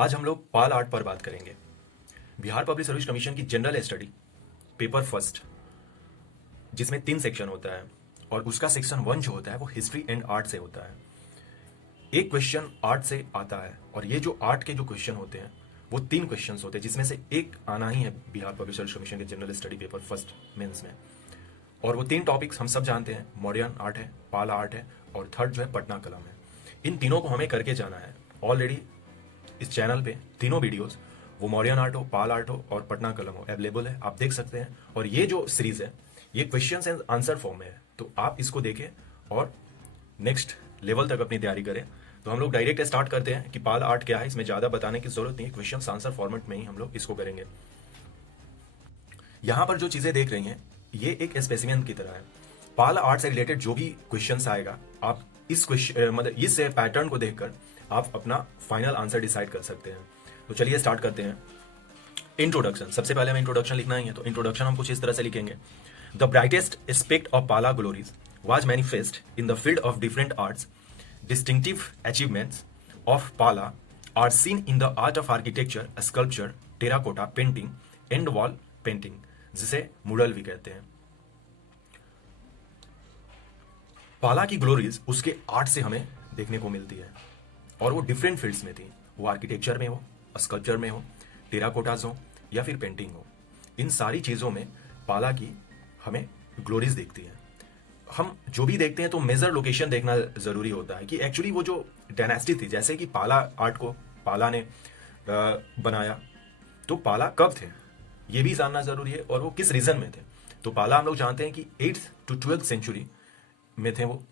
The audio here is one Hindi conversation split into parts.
आज हम लोग पाल आर्ट पर बात करेंगे। बिहार पब्लिक सर्विस कमीशन की जनरल स्टडी पेपर फर्स्ट, जिसमें 3 सेक्शन होता है और उसका सेक्शन 1 जो होता है वो हिस्ट्री एंड आर्ट से होता है। एक क्वेश्चन आर्ट से आता है और ये जो आर्ट के जो क्वेश्चन होते हैं वो 3 क्वेश्चन होते हैं, जिसमें से एक आना ही है बिहार पब्लिक सर्विस कमीशन के general study paper first mains में। और वो 3 टॉपिक्स हम सब जानते हैं, मॉडर्न आर्ट है, पाल आर्ट है और थर्ड जो है पटना कलम है। इन तीनों को हमें करके जाना है। ऑलरेडी इस चैनल पे तीनों वीडियोस, वो मॉडर्न आर्ट हो, पाल आर्ट हो और पटना कलम हो, अवेलेबल है, आप देख सकते हैं। और ये जो सीरीज है ये क्वेश्चंस एंड आंसर फॉर्म में है, तो आप इसको देखें और नेक्स्ट लेवल तक अपनी तैयारी करें। तो हम लोग डायरेक्ट स्टार्ट करते हैं कि पाल आर्ट क्या है। इसमें ज्यादा बताने की जरूरत नहीं है, क्वेश्चन आंसर फॉर्मेट में ही हम लोग इसको करेंगे। यहां पर जो चीजें देख रही हैं ये एक स्पेसिमेन की तरह है। पाल आर्ट से रिलेटेड जो भी क्वेश्चंस आएगा, आप इस क्वेश्चन मतलब इस पैटर्न को देखकर आप अपना फाइनल आंसर डिसाइड कर सकते हैं। तो चलिए स्टार्ट करते हैं। इंट्रोडक्शन, सबसे पहले हमें इंट्रोडक्शन लिखना ही है, तो इंट्रोडक्शन हम कुछ इस तरह से लिखेंगे। द ब्राइटेस्ट एस्पेक्ट ऑफ पाला glories was manifest in the field of different arts. Distinctive achievements of Pala are seen in the art of architecture, sculpture, terracotta painting, and wall painting, जिसे मुरल भी कहते हैं। पाला की ग्लोरीज उसके आर्ट से हमें देखने को मिलती है और वो डिफरेंट फील्ड्स में थी। वो आर्किटेक्चर में हो, स्कल्पचर में हो, टेराकोटाज हो या फिर पेंटिंग हो, इन सारी चीजों में पाला की हमें ग्लोरीज दिखती है। हम जो भी देखते हैं तो मेजर लोकेशन देखना जरूरी होता है कि एक्चुअली वो जो डायनेस्टी थी, जैसे कि पाला आर्ट को पाला ने बनाया, तो पाला कब थे ये भी जानना जरूरी है और वो किस रीजन में थे। तो पाला हम लोग जानते हैं कि 8th to 12th सेंचुरी में थे वो,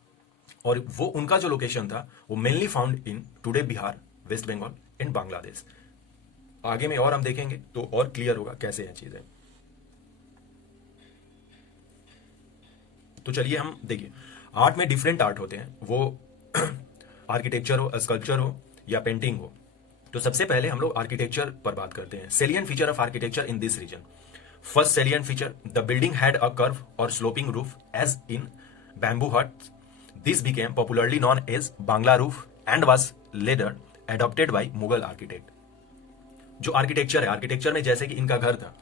और वो उनका जो लोकेशन था वो mainly found in today Bihar, West Bengal and Bangladesh. आगे में और हम देखेंगे तो और क्लियर होगा कैसे है चीजें। तो चलिए हम देखिए, आर्ट में डिफरेंट आर्ट होते हैं, वो आर्किटेक्चर हो, स्कल्पचर हो या पेंटिंग हो। तो सबसे पहले हम लोग आर्किटेक्चर पर बात करते हैं। Salient feature of architecture in this region. First salient feature, the building had a curve or sloping roof as in bamboo hut. This became popularly known as Bangla roof and was later adopted by Mughal architect. जो आर्किटेक्चर है, आर्किटेक्चर में जैसे कि इनका घर था,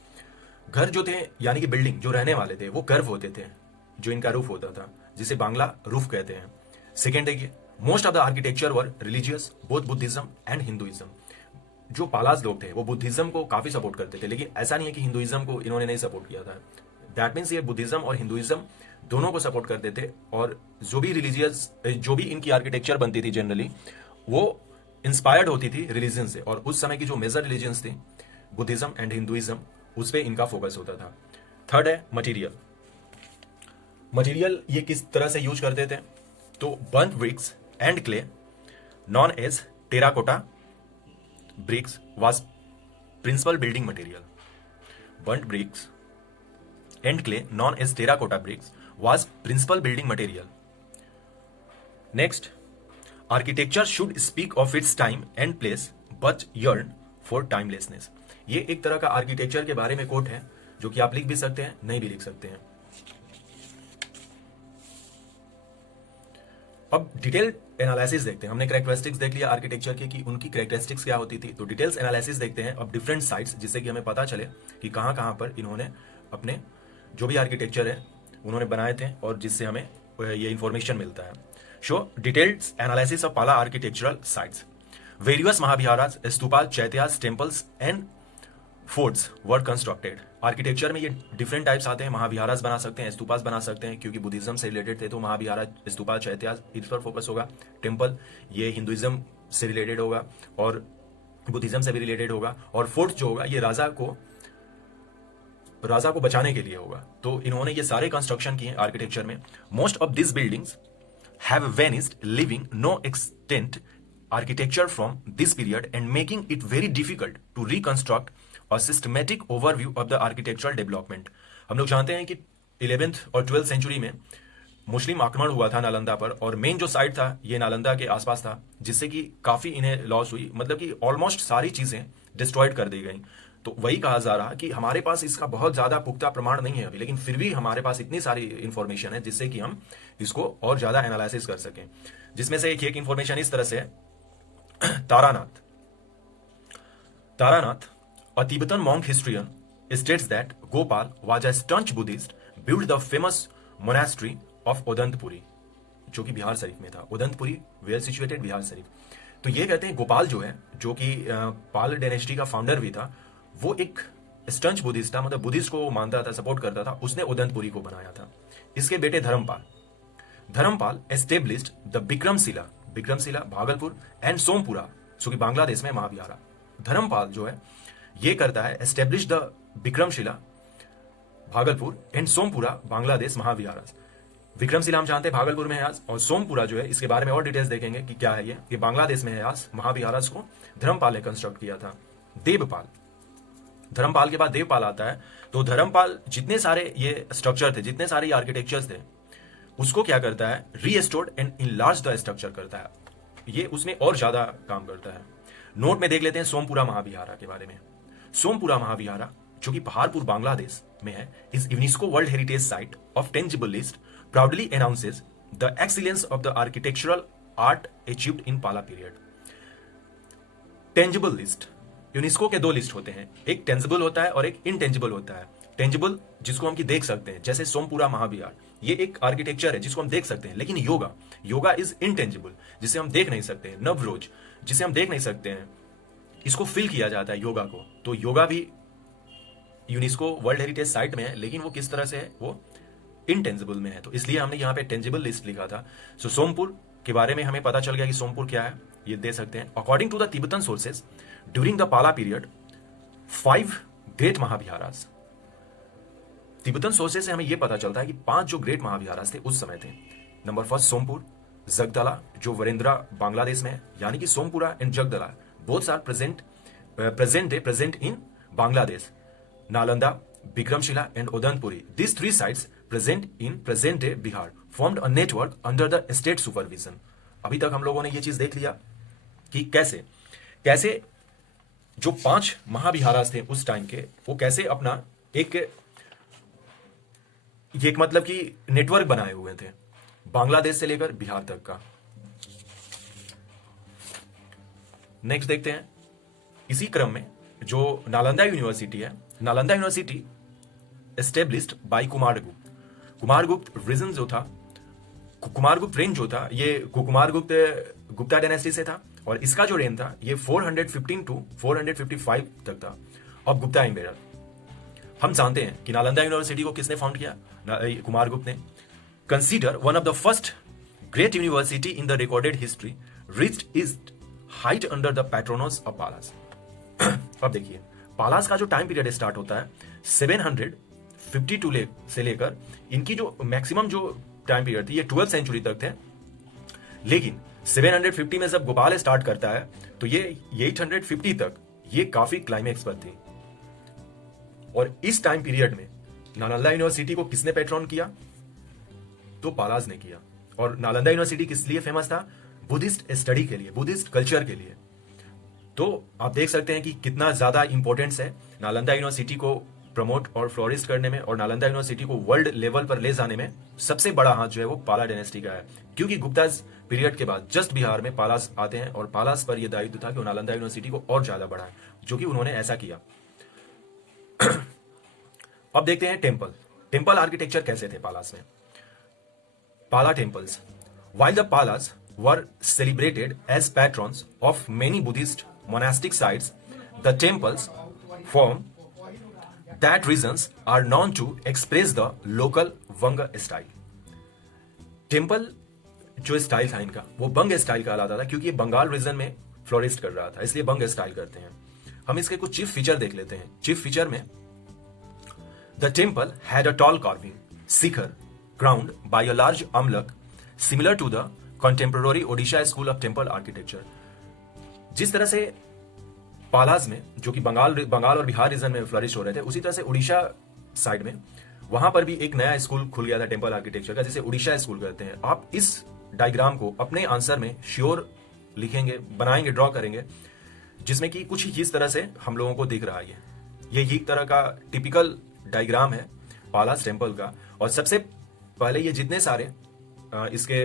घर जो थे यानी कि बिल्डिंग जो रहने वाले थे वो कर्व होते थे, जो इनका रूफ होता था, जिसे बांग्ला रूफ कहते हैं। सेकेंड देखिए, most of the architecture were religious, both Buddhism and Hinduism. जो पालाज लोग थे वो बुद्धिज्म को काफी सपोर्ट करते थे, लेकिन ऐसा नहीं है कि हिंदुइज्म को इन्होंने नहीं सपोर्ट किया था। दैट मीन्स ये बुद्धिज्म और हिंदुइज्म दोनों को सपोर्ट करते थे। और जो भी रिलीजियस, जो भी इनकी आर्किटेक्चर बनती थी जनरली, वो इंस्पायर्ड होती थी रिलीजन से, और उस समय की जो मेजर रिलीजन्स थी बुद्धिज्म एंड हिंदुइज्म, उस पर इनका फोकस होता था। थर्ड है मटीरियल। मटेरियल ये किस तरह से यूज करते थे, तो burnt bricks and clay known as terracotta bricks was principal building material. Burnt bricks and clay known as terracotta bricks was principal building material. Next, architecture should speak of its time and place but yearn for timelessness. ये एक तरह का आर्किटेक्चर के बारे में कोट है, जो कि आप लिख भी सकते हैं, नहीं भी लिख सकते हैं। अब डिटेल एनालिसिस देखते हैं। हमने कैरेक्टरिस्टिक्स देख लिया आर्किटेक्चर की कि उनकी कैरेक्टरिस्टिक्स क्या होती थी, तो डिटेल्स एनालिसिस देखते हैं अब डिफरेंट साइट्स, जिससे कि हमें पता चले कि कहां कहां पर इन्होंने अपने जो भी आर्किटेक्चर है उन्होंने बनाए थे, और जिससे हमें ये इंफॉर्मेशन मिलता है। Show details analysis of Pala architectural sites. Various mahaviharas, stupas, chaityas, temples and forts were constructed. Architecture में ये डिफरेंट टाइप्स आते हैं। महाविहारास बना सकते हैं, स्तूपास बना सकते हैं, क्योंकि बुद्धिज्म से रिलेटेड थे तो महाविहारा, स्तूपा, चैत्यास इस पर फोकस होगा। टेम्पल ये हिंदुइज्म से रिलेटेड होगा और बुद्धिज्म से भी रिलेटेड होगा। और फोर्ट जो होगा ये राजा को बचाने के लिए होगा। तो इन्होंने ये सारे कंस्ट्रक्शन किए आर्किटेक्चर में। Most of this buildings have vanished, leaving no extant architecture from this period and making it very difficult to reconstruct or systematic overview of the architectural development. हम लोग जानते हैं कि 11th और 12th सेंचुरी में मुस्लिम आक्रमण हुआ था नालंदा पर, और मेन जो साइट था ये नालंदा के आसपास था, जिससे कि काफी इन्हें लॉस हुई, मतलब कि ऑलमोस्ट सारी चीजें डिस्ट्रॉयड कर दी गई। तो वही कहा जा रहा कि हमारे पास इसका बहुत ज्यादा पुख्ता प्रमाण नहीं है अभी, लेकिन फिर भी हमारे पास इतनी सारी इंफॉर्मेशन है जिससे कि हम इसको और ज्यादा एनालिसिस कर सकें। जिसमें से एक इंफॉर्मेशन इस तरह से है, Taranath Tarannath, a Tibetan monk historian, states that Gopal was a staunch Buddhist, built the famous monastery of Odantpuri, जो कि बिहार शरीफ में था. Odantapuri well situated Bihar Sharif. तो ये कहते हैं गोपाल जो है, जो कि पाल डायनेस्टी का फाउंडर भी था, वो एक स्टंच बुद्धिस्ट था, मतलब बुद्धिस्ट को मानता था, सपोर्ट करता था. उसने उदंतपुरी को बनाया था. इसके बेटे Dharmapal established the Vikramshila Bhagalpur and Sompura, जो कि बांग्लादेश में महाविहारा. धर्मपाल जो है ये करता है establish the Vikramshila Bhagalpur and Sompura Bangladesh Mahavihara. Vikramshila हम जानते हैं भागलपुर में है आज, और सोमपुरा जो है इसके बारे में और डिटेल्स देखेंगे कि क्या है ये बांग्लादेश में है आज. महाविहारास को धर्मपाल ने कंस्ट्रक्ट किया था. धर्मपाल के बाद देवपाल आता है. तो धर्मपाल जितने सारे ये स्ट्रक्चर थे, जितने सारे आर्किटेक्चर्स थे, उसको क्या करता है, रीएस्टोर्ड एंड इनलार्ज द स्ट्रक्चर करता है. ये उसमें और ज्यादा काम करता है. नोट में देख लेते हैं सोमपुरा महाविहारा के बारे में. सोमपुरा महाविहारा जो कि पहाड़पुर बांग्लादेश में है, is UNESCO world heritage site of tangible list, proudly announces the excellence of the architectural art achieved in पाला पीरियड. टेंजिबल लिस्ट, यूनेस्को के दो लिस्ट होते हैं, एक टेंजिबल होता है और एक इनटेंजिबल होता है. टेंजिबल जिसको हम की देख सकते हैं, जैसे सोमपुरा महाविहार, ये एक आर्किटेक्चर है जिसको हम देख सकते हैं. लेकिन योगा इज इनटेंजिबल, जिसे हम देख नहीं सकते हैं. नवरोज जिसे हम देख नहीं सकते हैं, इसको फील किया जाता है योगा को. तो योगा भी यूनेस्को वर्ल्ड हेरिटेज साइट में है, लेकिन वो किस तरह से है, वो इनटेंजिबल में है. तो इसलिए हमने यहाँ पे टेंजिबल लिस्ट लिखा था. सो सोमपुर के बारे में हमें पता चल गया कि सोमपुर क्या है, ये दे सकते हैं. According to the Tibetan sources during the Pala period 5 great mahaviharas. Tibetan sources से हमें यह पता चलता है कि 5 जो ग्रेट महाविहारास थे उस समय थे. नंबर फर्स्ट सोमपुर, जगदला जो वरेंद्रा बांग्लादेश में है, यानी कि Somapura and Jagaddala both are present in Bangladesh. Nalanda, Vikramshila and Odantapuri, these 3 sites present in present day Bihar formed a network under the state supervision. अभी तक हम लोगों ने ये चीज देख लिया कि कैसे जो 5 महाविहारास थे उस टाइम के, वो कैसे अपना एक मतलब कि नेटवर्क बनाए हुए थे बांग्लादेश से लेकर बिहार तक का. नेक्स्ट देखते हैं. इसी क्रम में जो नालंदा यूनिवर्सिटी है, Nalanda university established by Kumaragupta region जो था, कुमारगुप्त रेंज जो था, ये गुप्ता डायनेस्टी से था. और इसका जो रेंज था ये 415 टू 455 तक था ऑफ गुप्ता एम्पायर. हम जानते हैं कि नालंदा यूनिवर्सिटी को किसने फाउंड किया, कुमारगुप्त ने. Consider one of the first great university in the recorded history, reached its height under the patronage of Palas. अब देखिए पालास का जो टाइम पीरियड स्टार्ट होता है 752 से लेकर इनकी जो मैक्सिमम जो टाइम पीरियड थी ये 12th सेंचुरी तक थे. लेकिन 750 में जब गोपाल स्टार्ट करता है तो ये 850 तक ये काफी क्लाइमेक्स पर थी. और इस टाइम पीरियड में नालंदा यूनिवर्सिटी को किसने पैट्रॉन किया, तो पालास ने किया. और नालंदा यूनिवर्सिटी किस लिए फेमस था, बुद्धिस्ट स्टडी के लिए, बुद्धिस्ट कल्चर के लिए. तो आप देख सकते हैं कि कितना ज्यादा इंपॉर्टेंस है नालंदा यूनिवर्सिटी को प्रमोट और फ्लोरिश करने में, और नालंदा यूनिवर्सिटी को वर्ल्ड लेवल पर ले जाने में सबसे बड़ा हाथ जो है वो पाला डायनेस्टी का है. क्योंकि गुप्ता पीरियड के बाद जस्ट बिहार में पालास आते हैं, और पालास पर यह दायित्व था कि वो नालंदा यूनिवर्सिटी को और ज्यादा बढ़ाए, जो कि उन्होंने ऐसा किया. अब देखते हैं टेम्पल आर्किटेक्चर कैसे थे पालास में. पाला temples, while the Palas were celebrated as patrons of many Buddhist monastic sites, the temples form that regions are known to express the local Vanga style. Temple जो स्टाइल था इनका वो बंग स्टाइल कहलाता था, क्योंकि ये बंगाल रीजन में फ्लोरिस्ट कर रहा था, इसलिए बंग स्टाइल करते हैं. हम इसके कुछ चीफ फीचर देख लेते हैं. चीफ फीचर में the temple had a tall carving Shikhar crowned by a large amlak similar to the contemporary Odisha school of temple architecture. जिस तरह से पालास में जो कि बंगाल और बिहार रीजन में फ्लरिश हो रहे थे, उसी तरह से उड़ीसा साइड में वहां पर भी एक नया स्कूल खुल गया था टेम्पल आर्किटेक्चर का, जिसे उड़ीसा स्कूल कहते हैं. आप इस डायग्राम को अपने आंसर में श्योर लिखेंगे, बनाएंगे, ड्रॉ करेंगे, जिसमें कि कुछ ही इस तरह से हम लोगों को दिख रहा है. ये एक तरह का टिपिकल डायग्राम है पालास टेम्पल का. और सबसे पहले ये जितने सारे इसके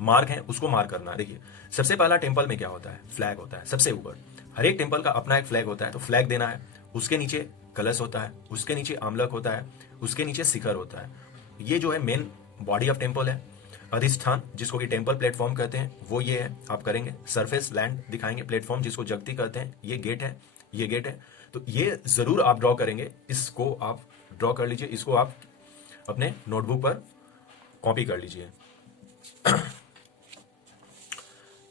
मार्क हैं उसको मार्क करना. देखिए सबसे पहला टेम्पल में क्या होता है, फ्लैग होता है सबसे ऊपर. हर एक टेम्पल का अपना एक फ्लैग होता है, तो फ्लैग देना है, उसके नीचे कलश होता है, उसके नीचे आमलक होता है, उसके नीचे शिखर होता है। ये जो है मेन बॉडी ऑफ टेम्पल है। अधिष्ठान जिसको कि टेम्पल प्लेटफॉर्म कहते हैं वो ये है, आप करेंगे। सरफेस लैंड दिखाएंगे, प्लेटफॉर्म जिसको जगती कहते हैं, ये गेट है, ये गेट है। तो ये जरूर आप ड्रॉ करेंगे, इसको आप ड्रॉ कर लीजिए, इसको आप अपने नोटबुक पर कॉपी कर लीजिए।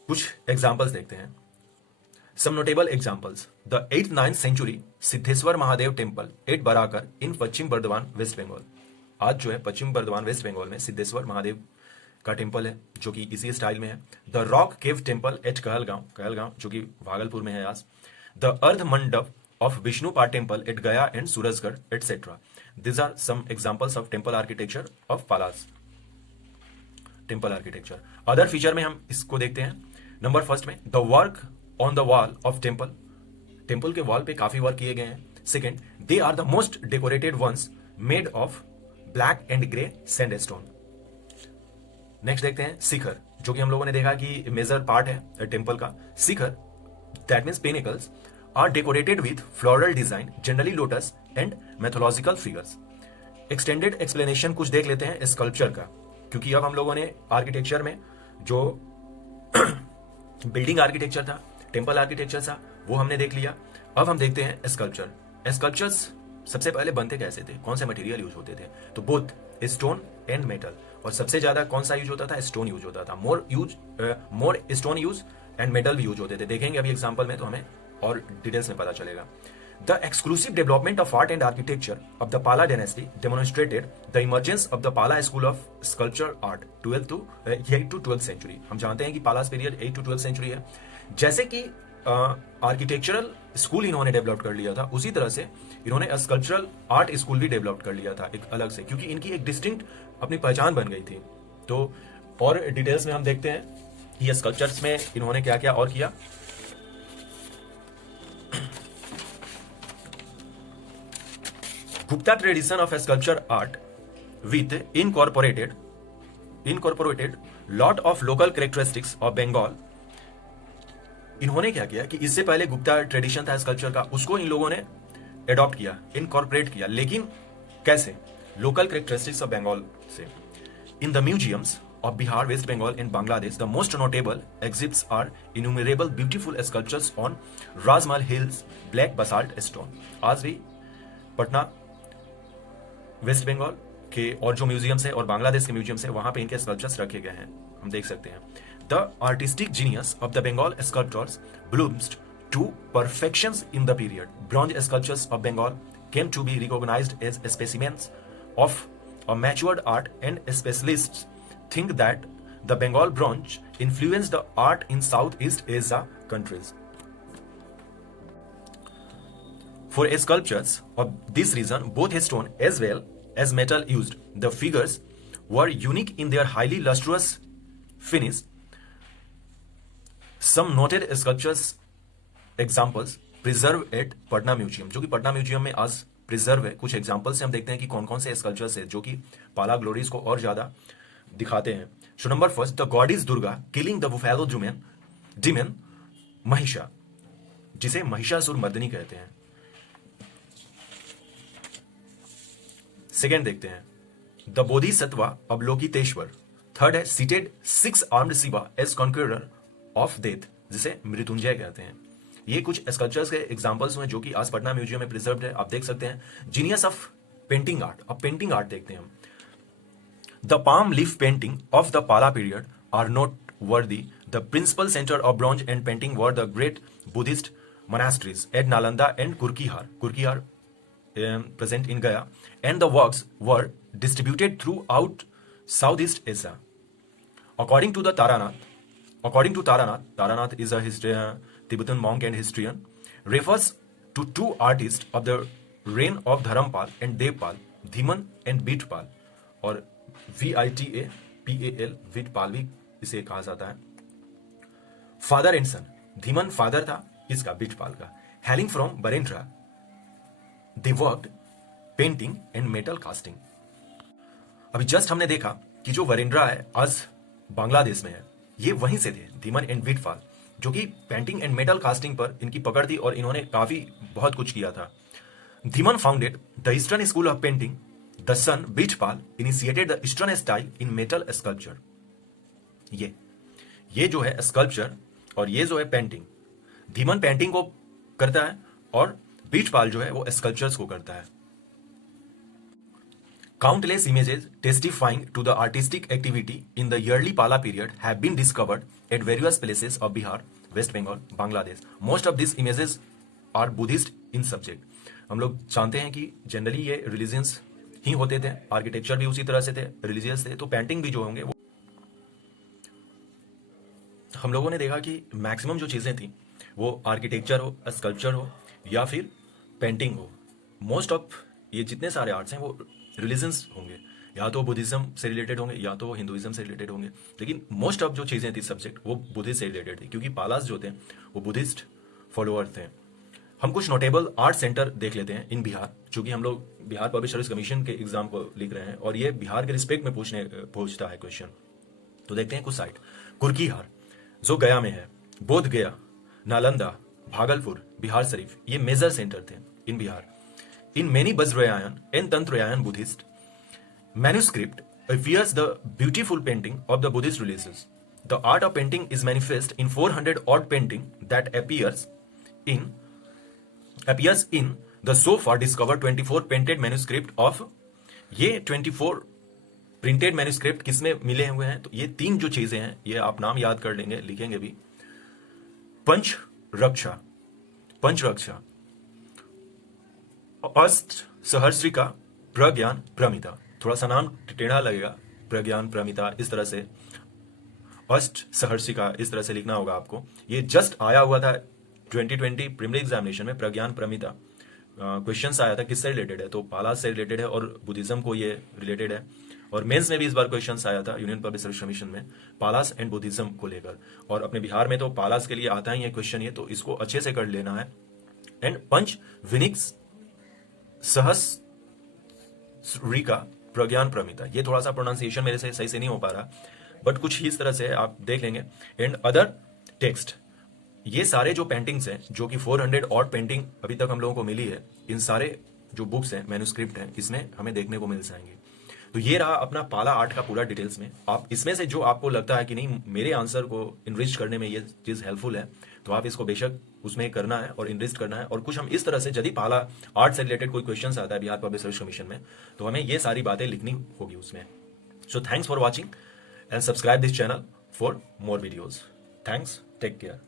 कुछ एग्जाम्पल्स देखते हैं। Some notable examples, the 8th-9th century Siddheshwar Mahadev temple at Barakar in Paschim Bardhaman West Bengal. आज जो है पश्चिम बर्दवान वेस्ट बंगाल में सिद्धेश्वर महादेव का टेम्पल है जो कि इसी स्टाइल में है। The rock cave temple at Kahalgaon जो कि भागलपुर में है आज। द अर्ध मंडप ऑफ विष्णुपाद टेम्पल एट गया and Surajgarh etcetera. These are some examples of temple architecture of Palas temple architecture. Other feature में हम इसको देखते हैं। नंबर फर्स्ट में the work on the wall of temple, temple के वॉल पे काफी वर्क किए गए हैं। Second, they are the most decorated ones made of black and grey sandstone. Next देखते हैं शिखर, जो कि हम लोगों ने देखा कि मेजर पार्ट है टेम्पल का। Shikhara that means pinnacles are decorated with floral design, generally lotus and mythological figures. Extended explanation कुछ देख लेते हैं स्कल्पचर का, क्योंकि अब हम लोगों ने आर्किटेक्चर में जो बिल्डिंग आर्किटेक्चर था, टेम्पल आर्किटेक्चर था, वो हमने देख लिया। अब हम देखते हैं स्कल्पचर। स्कल्पचर्स सबसे पहले बनते कैसे थे, कौन से मटेरियल यूज होते थे, तो बोथ स्टोन एंड मेटल। और सबसे ज्यादा कौन सा यूज होता था, स्टोन यूज होता था। मोर स्टोन यूज एंड मेटल भी यूज होते थे। देखेंगे अभी एग्जाम्पल में तो हमें और डिटेल्स में पता चलेगा। The exclusive development of art and architecture of the Pala dynasty demonstrated the emergence of the Pala school of sculpture art 8th to 12th century। हम जानते हैं कि पालास पीरियड 8 to 12th century है। जैसे कि आर्किटेक्चरल स्कूल इन्होंने डेवलप कर लिया था, उसी तरह से इन्होंने स्कल्पचरल आर्ट स्कूल भी डेवलप कर लिया था एक अलग से, क्योंकि इनकी एक डिस्टिंक्ट अपनी पहचान बन गई थी। तो और डिटेल्स में हम देखते हैं ये स्कल्पचर्स में इन्होंने क्या क्या और किया। Gupta tradition of sculpture art with incorporated lot of local characteristics of Bengal। इन्होंने क्या किया कि इससे पहले गुप्ता ट्रेडिशन था स्कल्पचर का, उसको इन लोगों ने एडॉप्ट किया, इनकॉर्पोरेट किया। लेकिन कैसे, लोकल कैरेक्टरिस्टिक्स ऑफ बंगाल से। In the museums of Bihar, West Bengal and Bangladesh, the most notable exhibits are innumerable beautiful sculptures on Rajmal Hills black basalt stone। आज भी पटना, वेस्ट बंगाल के और जो म्यूजियम्स है और बांग्लादेश के म्यूजियम्स है, वहां पे इनके स्कल्पचर्स रखे गए हैं, हम देख सकते हैं। The artistic genius of the Bengal sculptors bloomed to perfections in the period। Bronze sculptures of Bengal came to be recognized as specimens of a matured art, and specialists think that the Bengal bronze influenced the art in Southeast Asia countries। For sculptures of this region, both stone as well as metal used. The figures were unique in their highly lustrous finish. Some noted sculptures examples preserved at Patna Museum, जो कि पटना म्यूजियम में आज प्रिजर्व है। कुछ एग्जाम्पल से हम देखते हैं कि कौन कौन से स्कल्पचर्स है जो कि पाला ग्लोरीज को और ज्यादा दिखाते हैं। So number first, the goddess Durga killing the buffalo demon Mahisha, जिसे महिषासुर मर्दिनी कहते हैं। सेकेंड देखते हैं द बोधिसत्वा अवलोकितेश्वर। थर्ड है seated 6 armed Shiva as conqueror of death, जिसे मृत्युंजय कहते हैं। ये कुछ स्कल्पचर्स के एग्जांपल्स हैं जो कि आज पटना म्यूजियम में प्रिजर्व्ड है, आप देख सकते हैं। जीनियस ऑफ पेंटिंग आर्ट, अब पेंटिंग आर्ट देखते हैं हम। The palm leaf painting of the Pala period are noteworthy. The principal centre of bronze and painting were the great Buddhist monasteries at Nalanda and Kurkihar present in Gaya, and the works were distributed throughout Southeast Asia. According to Taranath, Taranath is a Tibetan monk and historian, refers to 2 artists of the reign of Dharampal and Devpal, Dhiman and Vitpal, और VITAPAL, विटपाल भी इसे कहा जाता है। Father and son, Dhiman father था इसका, विटपाल का। Hailing from Barendra, they worked painting and metal casting। अभी जस्ट हमने देखा कि जो वरेंद्रा है आज बांग्लादेश में है, ये वहीं से थे, धीमन एंड विटपाल। जो कि पेंटिंग एंड मेटल कास्टिंग पर इनकी पकड़ थी और इन्होंने काफी बहुत कुछ किया था। Dhiman founded the eastern school of painting. The son Bijpal initiated the eastern style in metal sculpture. ये जो है स्कल्पचर और ये जो है पेंटिंग, धीमन पेंटिंग को करता है और बीजपाल जो है वो स्कल्पचर्स को करता है। Countless images testifying to the artistic activity in the early Pala period have been discovered at various places of Bihar, West Bengal, Bangladesh. Most of these images are Buddhist in subject. हम लोग जानते हैं कि जनरली ये रिलीजियंस ही होते थे, आर्किटेक्चर भी उसी तरह से थे, रिलीजियस थे, तो पेंटिंग भी जो होंगे वो हम लोगों ने देखा कि मैक्सिमम जो चीज़ें थी वो आर्किटेक्चर हो, स्कल्पचर हो या फिर पेंटिंग हो। मोस्ट ऑफ ये जितने सारे आर्ट्स हैं वो रिलीजन्स होंगे, या तो बुद्धिज्म से रिलेटेड होंगे या तो हिंदुइज्म से रिलेटेड होंगे, लेकिन मोस्ट ऑफ जो चीज़ें थी सब्जेक्ट वो बुद्धिस्ट से रिलेटेड थी, क्योंकि पालास जो थे वो बुद्धिस्ट फॉलोअर थे। हम कुछ नोटेबल आर्ट सेंटर देख लेते हैं इन बिहार, चूंकि हम लोग बिहार पब्लिक सर्विस कमीशन के एग्जाम को लिख रहे हैं और ये बिहार के रिस्पेक्ट में पूछता है क्वेश्चन। तो देखते हैं कुछ साइट। कुर्कीहार जो गया में है, बोध गया, नालंदा, भागलपुर, बिहार शरीफ, ये मेजर सेंटर थे इन Bihar. In many Vajrayana and Tantrayana Buddhist manuscript appears the beautiful painting of the Buddhist religions. The art of painting is manifest in 400 odd painting that appears in the so far discovered 24 painted manuscript of। ये 24 प्रिंटेड मैन्यूस्क्रिप्ट किसमें मिले हुए हैं? तो ये तीन जो चीजें हैं ये आप नाम याद कर लेंगे, लिखेंगे भी। पंचरक्षा, अष्ट सहस्रिका, प्रज्ञान प्रमिता। थोड़ा सा नाम टेढ़ा लगेगा, प्रज्ञान प्रमिता इस तरह से, अष्ट सहर्षिका इस तरह से लिखना होगा आपको। ये जस्ट आया हुआ था 2020 प्रीलिमिनरी एग्जामिनेशन में, प्रज्ञान प्रमिता क्वेश्चन आया था, किससे रिलेटेड है? तो पालास से रिलेटेड है और बुद्धिज्म को ये रिलेटेड है। और मेंस में भी इस बार क्वेश्चन आया था यूनियन पब्लिक सर्विस कमीशन में पालास एंड बुद्धिज्म को लेकर, और अपने बिहार में तो पालास के लिए आता ही है क्वेश्चन ये, तो इसको अच्छे से कर लेना है। एंड पंच विनिक्स सहस्रिका, प्रज्ञान प्रमिता, ये थोड़ा सा प्रोनाउंसिएशन मेरे से सही से नहीं हो पा रहा, बट कुछ ही इस तरह से आप देख लेंगे। एंड अदर टेक्स्ट, ये सारे जो पेंटिंग्स हैं जो कि 400 ऑड पेंटिंग अभी तक हम लोगों को मिली है, इन सारे जो बुक्स हैं, मैन्युस्क्रिप्ट हैं, इसमें हमें देखने को मिल जाएंगे। तो ये रहा अपना पाला आर्ट का पूरा डिटेल्स में। आप इसमें से जो आपको लगता है कि नहीं मेरे आंसर को इनरिच करने में ये चीज़ हेल्पफुल है, तो आप इसको बेशक उसमें करना है और इनरिच करना है। और कुछ हम इस तरह से, यदि पाला आर्ट से रिलेटेड कोई क्वेश्चन आता है बिहार पब्लिक सर्विस कमीशन में, तो हमें ये सारी बातें लिखनी होगी उसमें। So thanks for watching and subscribe this channel for more videos. Thanks, take care.